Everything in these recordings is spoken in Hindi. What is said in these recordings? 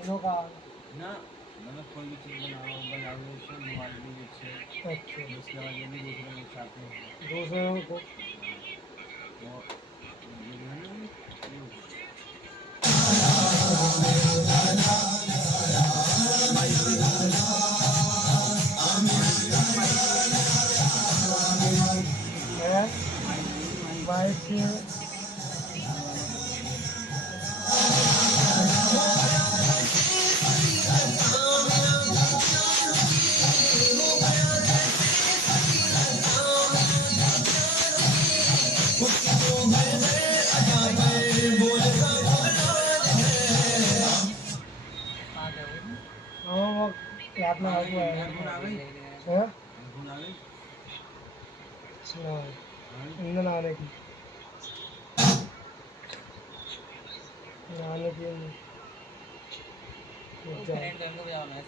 तीनों का ना मतलब कोई भी चीज़ बनाओ उससे मोबाइल भी अच्छे अच्छा उसके बाद ये भी दूसरे लोग चाहते हैं दूसरों को वो ये जो है ना ये है बाइक की हाँ वो रात में आगे आया एयरफोन आ गई है एयरफोन आ गई ना हाँ इंजन आने की आने की अच्छी तरह बजाओगे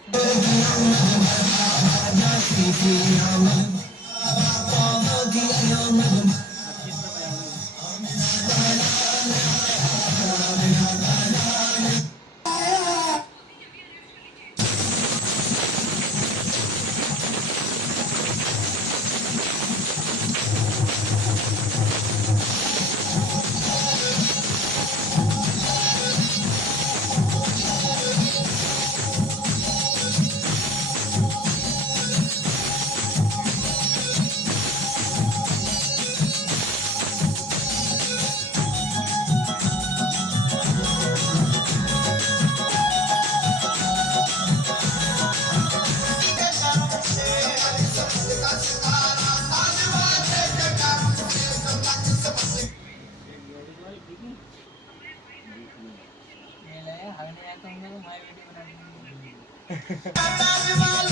है